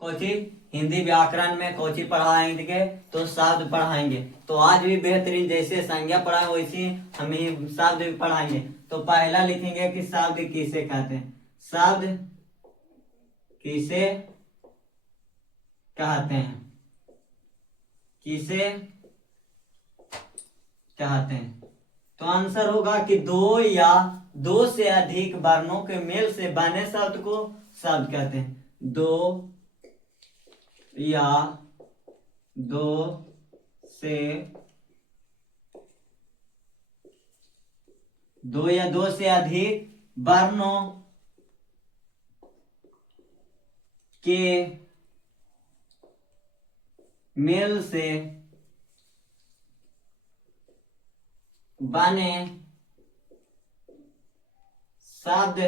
कोची हिंदी व्याकरण में कोची पढ़ाएंगे तो शब्द पढ़ाएंगे। तो आज भी बेहतरीन जैसे संज्ञा पढ़ाए वैसे हम शब्द भी पढ़ाएंगे। तो पहला लिखेंगे कि शब्द किसे कहते हैं। शब्द किसे कहते हैं, किसे कहते हैं। तो आंसर होगा कि दो या दो से अधिक वर्णों के मेल से बने शब्द को शब्द कहते हैं। दो या दो से अधिक वर्णों के मेल से बने शब्द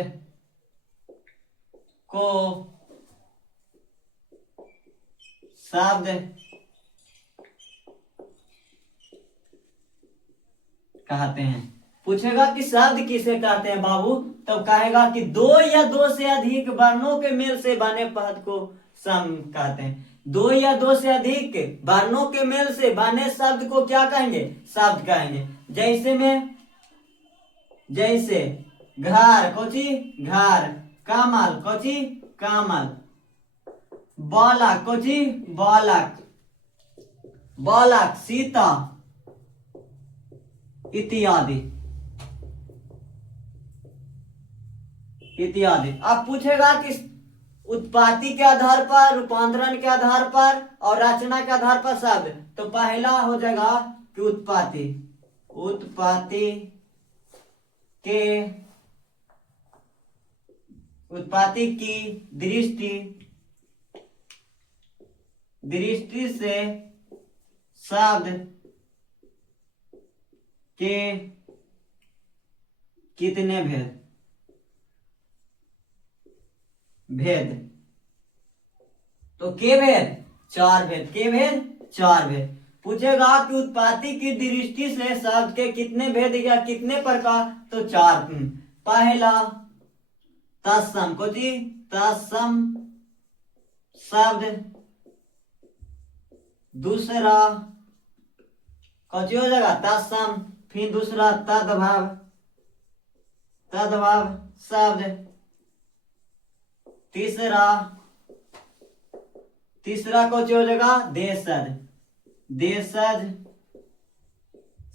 को शब्द कहते हैं। पूछेगा कि शब्द किसे कहते हैं बाबू, तब कहेगा कि दो या दो से अधिक वर्णों के मेल से बने पद को शब्द कहते हैं। दो या दो से अधिक वर्णों के मेल से बने शब्द को क्या कहेंगे, शब्द कहेंगे। जैसे घर कोची घर, कमल कोची कमल, बालक कोची बालक, बालक सीता इत्यादि इत्यादि। अब पूछेगा कि उत्पत्ति के आधार पर, रूपांतरण के आधार पर और रचना के आधार पर शब्द। तो पहला हो जाएगा कि उत्पत्ति की दृष्टि से शब्द के कितने भेद। तो के भेद, चार भेद। के भेद, चार भेद। पूछेगा कि उत्पत्ति की दृष्टि से शब्द के कितने भेद या कितने प्रकार। तो चार। पहला तत्सम कोची तत्सम शब्द, दूसरा कोची हो जाएगा तत्सम, फिर दूसरा तद्भव शब्द, तीसरा कोची हो जाएगा देशज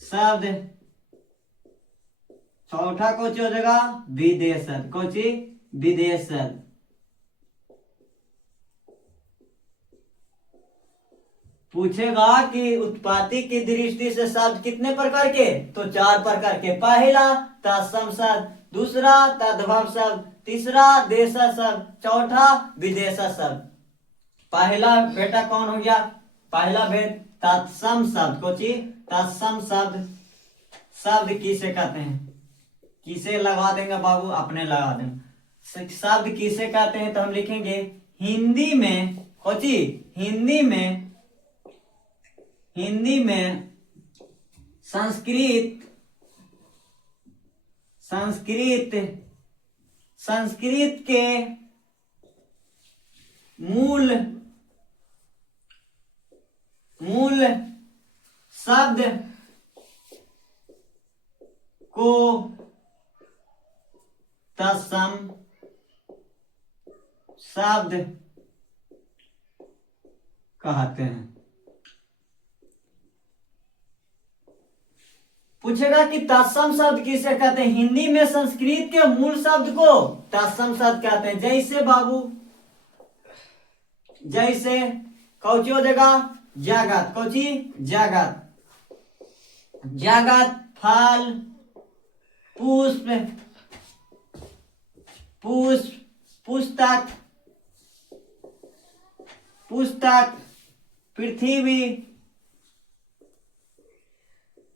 शब्द, चौथा कोची हो जाएगा विदेशज कोची विदेशज। पूछेगा कि उत्पत्ति की दृष्टि से शब्द कितने प्रकार के। तो चार प्रकार के। पहला तत्सम शब्द, दूसरा तद्भव शब्द, तीसरा देशज शब्द, चौथा विदेशज शब्द। पहला बेटा कौन हो गया, पहला भेद तत्सम शब्द कोची तत्सम शब्द किसे कहते हैं। किसे लगा देंगे बाबू, अपने लगा देंगे। शब्द किसे कहते हैं तो हम लिखेंगे हिंदी में कोची हिंदी में संस्कृत के मूल शब्द को तत्सम शब्द कहते हैं। पूछेगा कि तत्सम शब्द किसे कहते हैं। हिंदी में संस्कृत के मूल शब्द को तत्सम शब्द कहते हैं। जैसे बाबू, जैसे कौची हो जाएगा जगत कोची जगत, जगत फल पुष्प पुस्तक पृथ्वी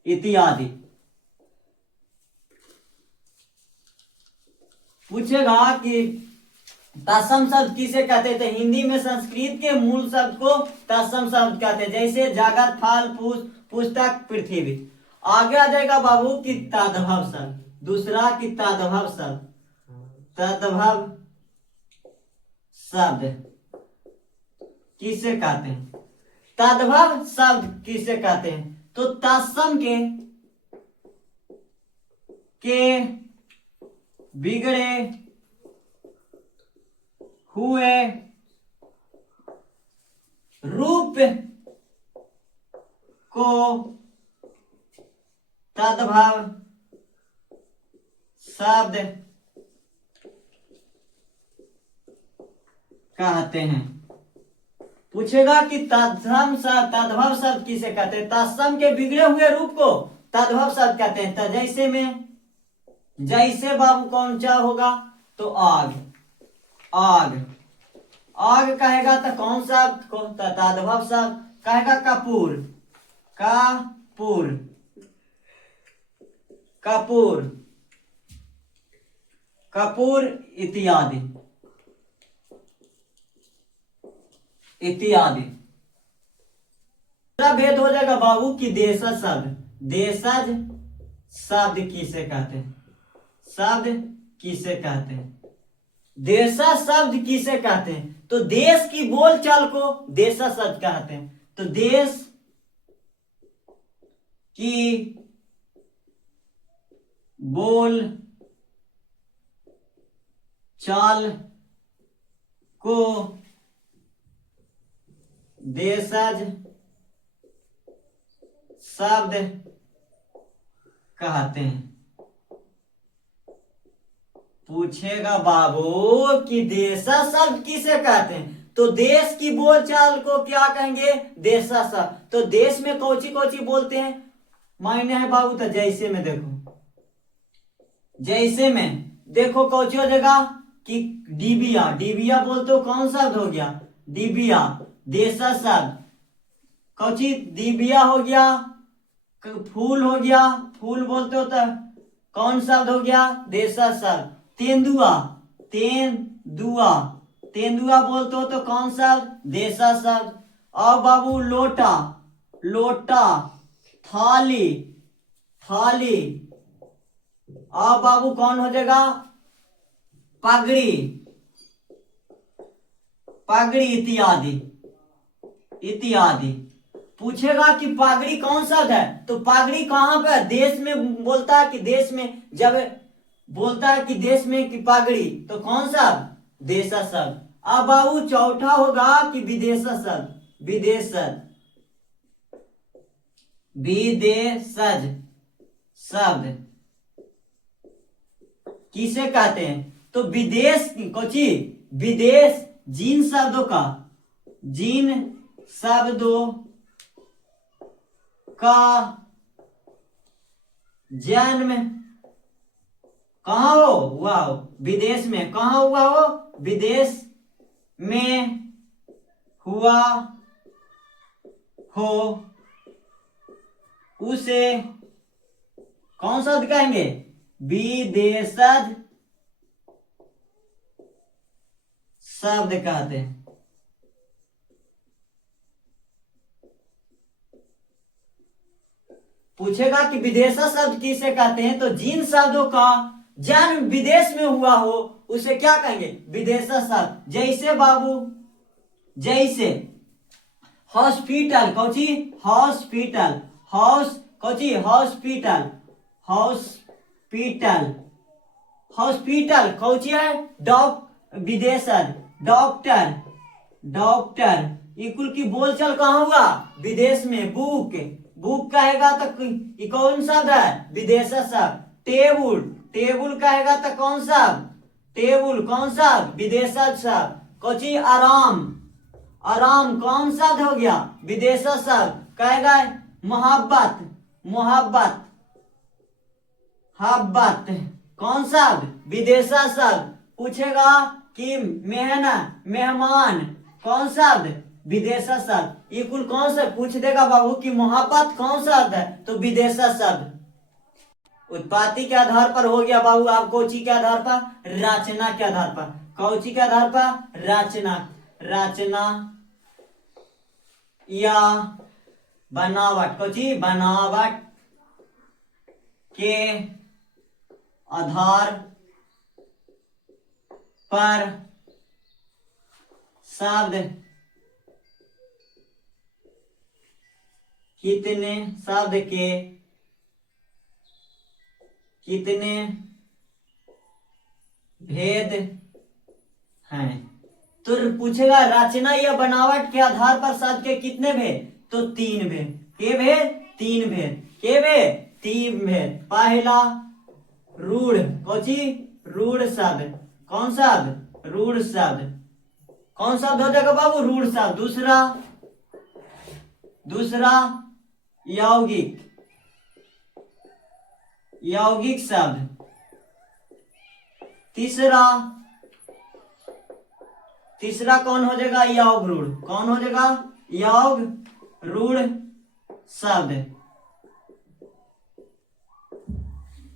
इत्यादि। पूछेगा कि तत्सम शब्द किसे कहते थे। हिंदी में संस्कृत के मूल शब्द को तत्सम शब्द कहते हैं। जैसे जगत फल पुस्तक पृथ्वी। आगे आ जाएगा बाबू कि तद्भव शब्द, दूसरा कि तद्भव शब्द किसे कहते हैं? तद्भव शब्द किसे कहते हैं? तो तत्सम के बिगड़े हुए रूप को तद्भव शब्द कहते हैं। पूछेगा कि तद्भव शब्द किसे कहते हैं? तत्सम के बिगड़े हुए रूप को तद्भव शब्द कहते हैं। तो जैसे में, जैसे बाबू कौन सा होगा? तो आग, आग, आग कहेगा तो कौन सा? तद्भव शब्द कहेगा कपूर, कपूर, कपूर, कपूर इत्यादि इत्यादि। दूसरा भेद हो जाएगा बाबू कि देशज शब्द, देशज शब्द किसे कहते हैं? शब्द किसे कहते हैं? देशज शब्द किसे कहते हैं? तो देश की बोलचाल को देशज शब्द कहते हैं। तो देश की बोल चाल को देशज शब्द कहते हैं। पूछेगा बाबू कि देशज शब्द किसे कहते हैं? तो देश की बोलचाल को क्या कहेंगे? देशज शब्द। तो देश में कौची कौची बोलते हैं? मायने है बाबू। तो जैसे में देखो, जैसे में देखो कौची हो जाएगा कि डिबिया, डिबिया बोलते हो कौन शब्द हो गया? डिबिया, देशज शब्द। कौची? डिबिया हो गया, फूल हो गया, फूल बोलते हो तो कौन शब्द हो गया? देशज शब्द। तेंदुआ, तेंदुआ, तेंदुआ बोलते हो तो कौन शब्द? देशज शब्द। और बाबू लोटा, लोटा, थाली, थाली। और बाबू कौन हो जाएगा? पगड़ी, पगड़ी इत्यादि इत्यादि। पूछेगा कि पगड़ी कौन शब्द है? तो पगड़ी कहां पे? देश में बोलता है कि देश में, जब बोलता है कि देश में कि पगड़ी, तो कौन शब्द? देशज शब्द। अब बाबू चौथा होगा कि विदेशज शब्द, विदेशज, विदेशज शब्द किसे कहते हैं? तो विदेश, कोची? विदेश, जिन शब्दों का, जिन शब्दों का जन्म कहाँ हुआ हो? विदेश में। कहाँ हुआ हो? विदेश में हुआ हो, उसे कौन शब्द कहेंगे? विदेशज शब्द कहते हैं। पूछेगा कि विदेशज शब्द किसे कहते हैं? तो जिन शब्दों का जन्म विदेश में हुआ हो उसे क्या कहेंगे? विदेशज शब्द। जैसे बाबू, जैसे hospital, Cauchy? Hospital, house, Cauchy? Hospital, hospital, hospital Cauchy है? विदेशज। Doctor, doctor. इकुल की बोलचाल कहाँ हुआ? विदेश में। बुक, बुक कहेगा तो कौन शब्द है? विदेशज शब्द। टेबुल, टेबुल कहेगा तो कौन शब्द? टेबुल कौन शब्द? विदेशज शब्द। कौची? आराम, आराम कौन शब्द हो गया? विदेशज शब्द। कहेगा मोहब्बत, मोहब्बत, मोहब्बत कौन शब्द? विदेशज शब्द। पूछेगा कि मेहमान कौन शब्द? विदेशज शब्द। ये कुल कौन सा पूछ देगा बाबू कि मोहब्बत कौन शब्द है? तो विदेशज शब्द। उत्पत्ति के आधार पर हो गया बाबू। आप कौची के आधार पर? रचना के आधार पर। कौची के आधार पर? रचना, रचना या बनावट, कौची? बनावट के आधार पर शब्द कितने शब्द के कितने भेद हैं। तो पूछेगा रचना या बनावट के आधार पर शब्द के कितने भेद, तो 3 भेद। के भेद? 3 भेद। के भेद? 3 भेद। पहला रूढ़, कौची? रूढ़ शब्द। कौन शब्द? रूढ़ शब्द। कौन शब्द हो जाएगा बाबू? रूढ़ शब्द। दूसरा यौगिक, यौगिक शब्द। तीसरा कौन हो जाएगा? योग रूढ़। कौन हो जाएगा? योग रूढ़ शब्द।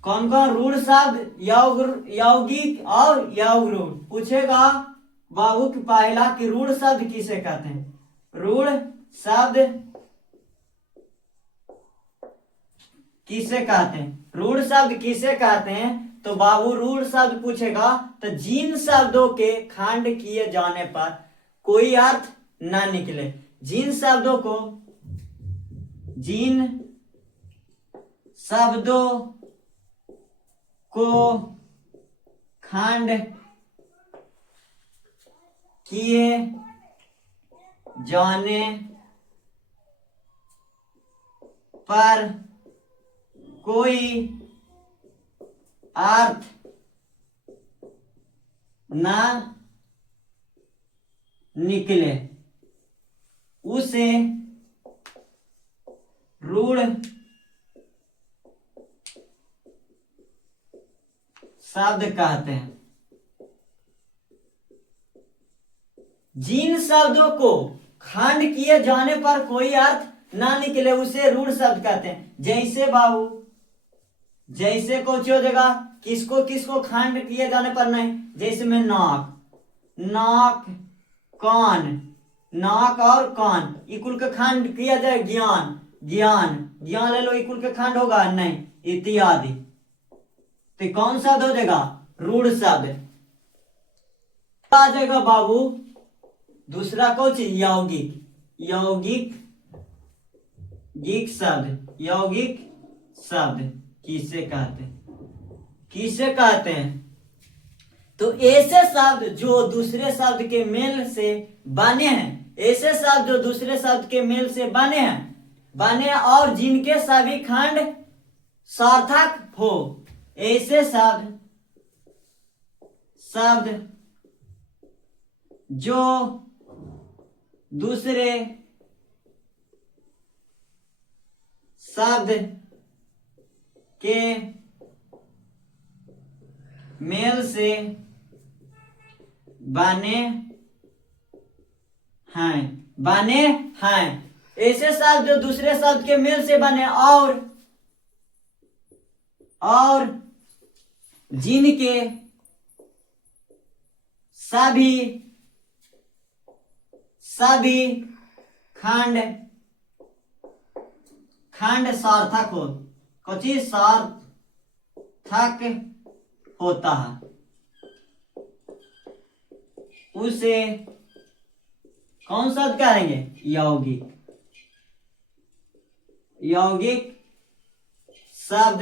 कौन कौन रूढ़ शब्द? यौगिक और योग रूढ़। पूछेगा बाबू की पहला कि रूढ़ शब्द किसे कहते हैं? रूढ़ शब्द किसे कहते हैं? रूढ़ शब्द किसे कहते हैं? तो बाबू रूढ़ शब्द पूछेगा तो जिन शब्दों के खंड किए जाने पर कोई अर्थ ना निकले, जिन शब्दों को खंड किए जाने पर कोई अर्थ ना निकले, उसे रूढ़ शब्द कहते हैं। जिन शब्दों को खंड किए जाने पर कोई अर्थ ना निकले उसे रूढ़ शब्द कहते हैं। जैसे बाबू, जैसे कुछ हो जाएगा किसको किसको खंड किए जाने पर नहीं, जैसे में नाक, नाक और कान इकुल के खंड किया जाए। ज्ञान ले लो, इकुल के खंड होगा नहीं, इत्यादि। तो कौन शब्द हो जाएगा? रूढ़ शब्द आ जाएगा बाबू। दूसरा कौन? यौगिक शब्द किसे कहते हैं? तो ऐसे शब्द जो दूसरे शब्द के मेल से बने हैं, ऐसे शब्द जो दूसरे शब्द के मेल से बने और जिनके सभी खंड सार्थक हो, ऐसे शब्द जो दूसरे शब्द के मेल से बने हैं। ऐसे शब्द जो दूसरे शब्द के मेल से बने और जिनके सभी खंड सार्थक हो, कुछ सार्थक होता है, उसे कौन शब्द कहेंगे? यौगिक शब्द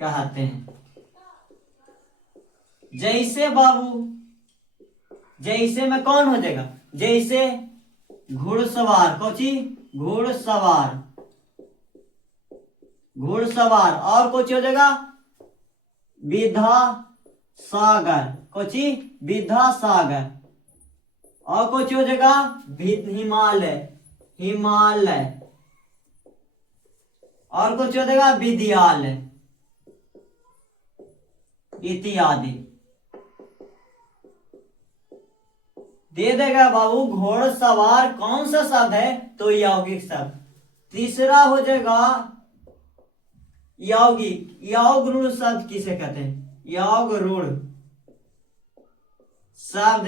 कहते हैं। जैसे बाबू, जैसे में कौन हो जाएगा? जैसे घुड़सवार, कौची? घुड़सवार। और कुछ हो जाएगा? विद्यासागर, कौची? विद्यासागर। और कुछ हो जाएगा? हिमालय। और कुछ हो जाएगा? विद्यालय इत्यादि। दे देगा बाबू। घोड़सवार कौन सा शब्द है? तो यौगिक शब्द। तीसरा हो जाएगा योग रूढ़ शब्द किसे कहते हैं? योग रूढ़ शब्द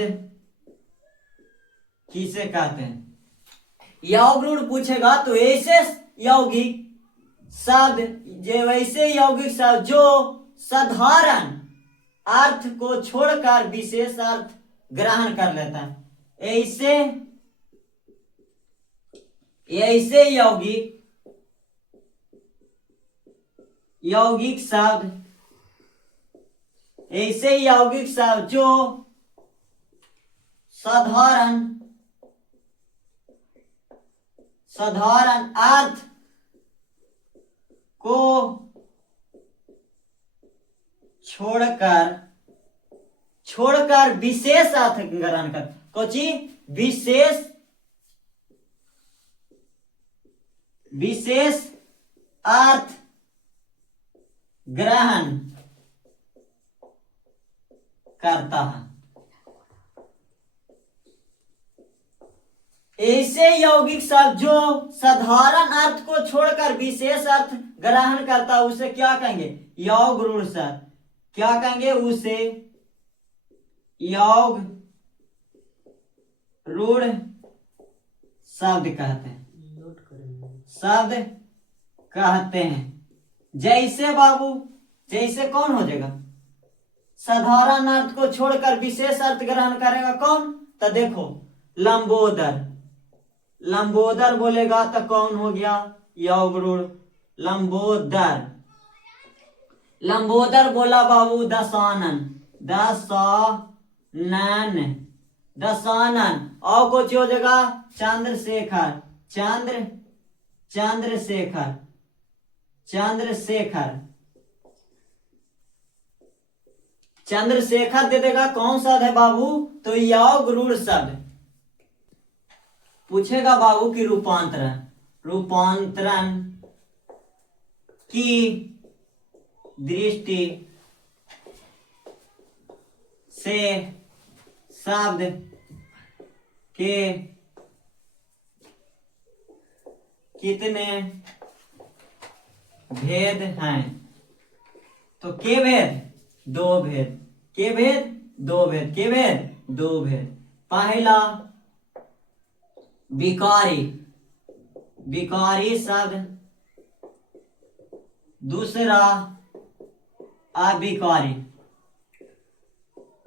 किसे कहते हैं? योग रूढ़ पूछेगा तो ऐसे यौगिक शब्द, वैसे यौगिक शब्द जो साधारण अर्थ को छोड़कर विशेष अर्थ ग्रहण कर लेता है, ऐसे यौगिक शब्द जो साधारण अर्थ को छोड़कर विशेष अर्थ ग्रहण कर, कोची विशेष अर्थ ग्रहण करता है। ऐसे यौगिक शब्द जो साधारण अर्थ को छोड़कर विशेष अर्थ ग्रहण करता है उसे क्या कहेंगे? योग रूढ़ शब्द। क्या कहेंगे? उसे योग रूढ़ शब्द कहते हैं। जैसे कौन हो जाएगा? साधारण अर्थ को छोड़कर विशेष अर्थ ग्रहण करेगा कौन? तो देखो लंबोदर बोलेगा तो कौन हो गया? योग रूढ़ लंबोदर बोला बाबू दसानन और कुछ हो जाएगा? चंद्रशेखर दे देगा। कौन सा है बाबू? तो योग रूढ़ शब्द। पूछेगा बाबू की रूपांतरण की दृष्टि से शब्द के कितने भेद हैं? तो के भेद? दो भेद। के भेद? दो भेद। के भेद? दो भेद। पहला विकारी शब्द, दूसरा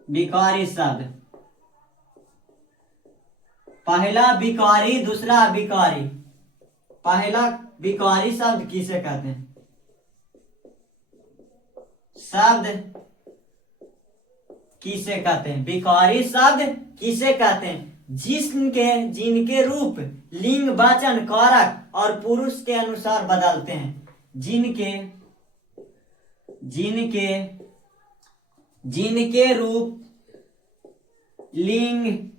विकारी शब्द। पहला विकारी, दूसरा अविकारी। पहला विकारी शब्द किसे कहते हैं? विकारी शब्द किसे कहते हैं? जिनके रूप लिंग, वचन, कारक और पुरुष के अनुसार बदलते हैं। जिनके रूप लिंग,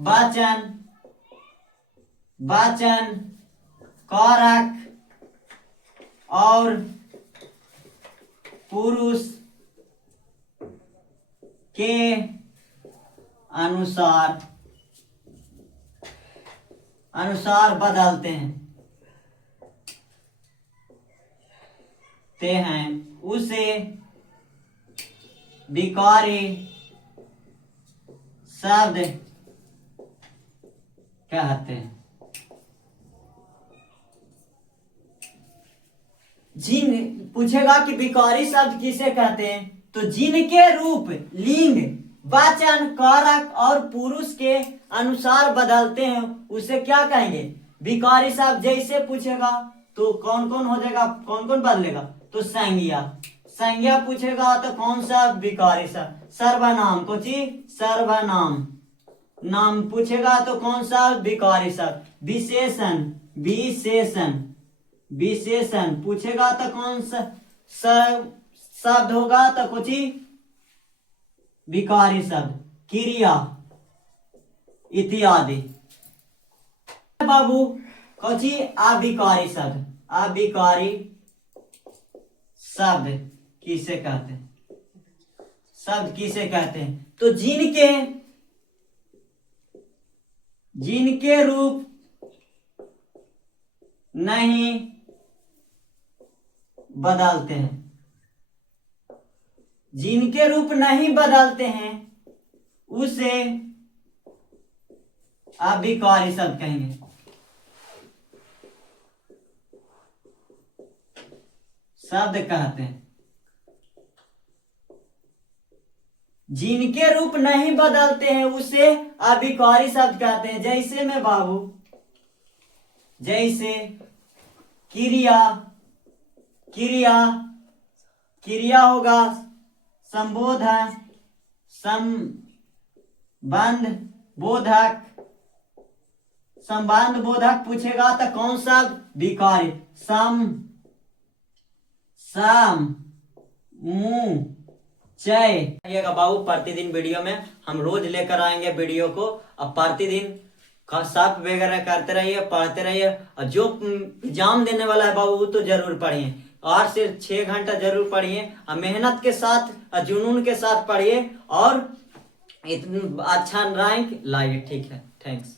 वचन, कारक और पुरुष के अनुसार बदलते हैं उसे विकारी शब्द कहते हैं। पूछेगा कि विकारी शब्द किसे कहते हैं? तो जिनके रूप लिंग, वचन, कारक और पुरुष के अनुसार बदलते हैं उसे क्या कहेंगे? विकारी शब्द। जैसे पूछेगा तो कौन कौन हो जाएगा? कौन कौन बदलेगा? तो संज्ञा पूछेगा तो कौन सा विकारी शब्द? सर्वनाम। सर्वनाम। नाम पूछेगा तो कौन सा विकारी शब्द? विशेषण पूछेगा तो कौन सा शब्द होगा? तो कुछ विकारी शब्द। क्रिया इत्यादि। बाबू कुछ अविकारी शब्द किसे कहते हैं? तो जिनके रूप नहीं बदलते हैं उसे अविकारी शब्द कहेंगे। शब्द कहते हैं। जिनके रूप नहीं बदलते हैं उसे अभिकारी शब्द कहते हैं। जैसे में बाबू, जैसे क्रिया, क्रिया, क्रिया होगा संबोधन, संबंध बोधक, संबंध बोधक पूछेगा तो कौन सा विकारी, चय बाबू। प्रतिदिन वीडियो में हम रोज लेकर आएंगे वीडियो को। अब प्रतिदिन का सब वगैरह करते रहिए, पढ़ते रहिए। और जो एग्जाम देने वाला है बाबू वो तो जरूर पढ़िए, और सिर्फ 6 घंटा जरूर पढ़िए, और मेहनत के साथ और जुनून के साथ पढ़िए, और इतना अच्छा रैंक लाइए। ठीक है, थैंक्स।